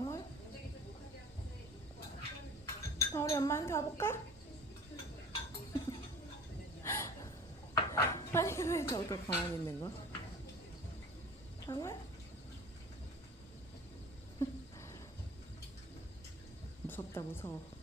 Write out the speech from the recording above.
방울? 우리 엄마한테 와볼까? 아니 왜 저도 가만히 있는 거야? 방울? 무섭다 무서워.